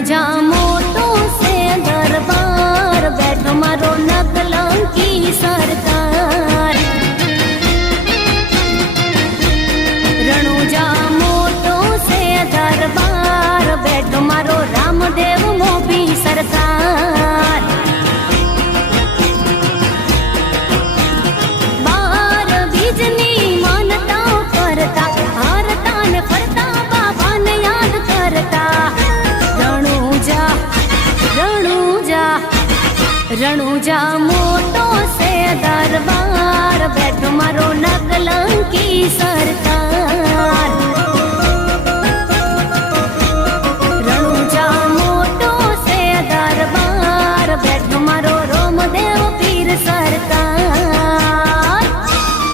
રણુજા મોટો છે દરબાર, બેઠો મારો નકલંકી સરદાર. રણુજા મોટો છે દરબાર, બેઠો મારો રામદેવ મોભી સરદાર. બાર બીજની માનતા કરતા, હારતા ને ફરતા બાબાને યાદ કરતા. રણુજા રણુજા રણુજા મોટો છે દરબાર.